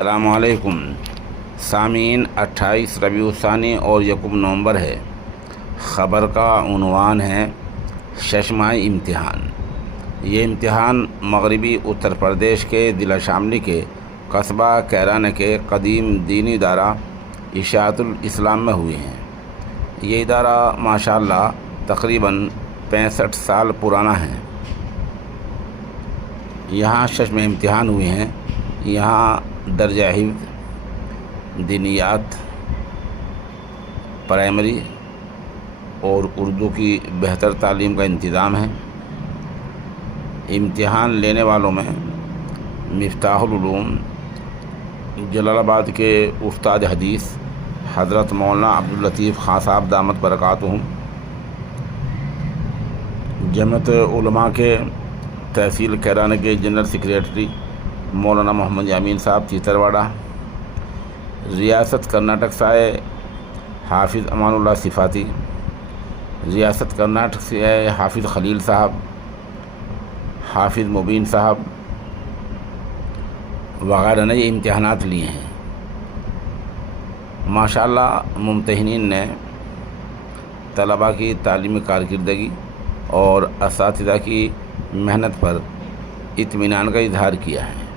السلام علیکم سامعین، 28 ربیع الثانی اور 1 نومبر ہے۔ خبر کا عنوان ہے ششماہی امتحان۔ یہ امتحان مغربی اتر پردیش کے ضلع شاملی کے قصبہ کیرانہ کے قدیم دینی ادارہ اشاعت الاسلام میں ہوئے ہیں۔ یہ ادارہ ماشاءاللہ تقریباً 65 سال پرانا ہے۔ یہاں ششماہی امتحان ہوئے ہیں۔ یہاں درجہ حفظ، دینیات، پرائمری اور اردو کی بہتر تعلیم کا انتظام ہے۔ امتحان لینے والوں میں مفتاح العلوم جلال آباد کے استاد حدیث حضرت مولانا عبداللطیف خان صاحب دامت برکاتہم، جمعیت علماء کے تحصیل کیرانہ کے جنرل سیکریٹری مولانا محمد یامین صاحب تیترواڑہ، ریاست کرناٹک سے حافظ امان اللہ صفاتی، ریاست کرناٹک سے حافظ خلیل صاحب، حافظ مبین صاحب وغیرہ نے یہ امتحانات لیے ہیں۔ ماشاءاللہ ممتحنین نے طلباء کی تعلیمی کارکردگی اور اساتذہ کی محنت پر اطمینان کا اظہار کیا ہے۔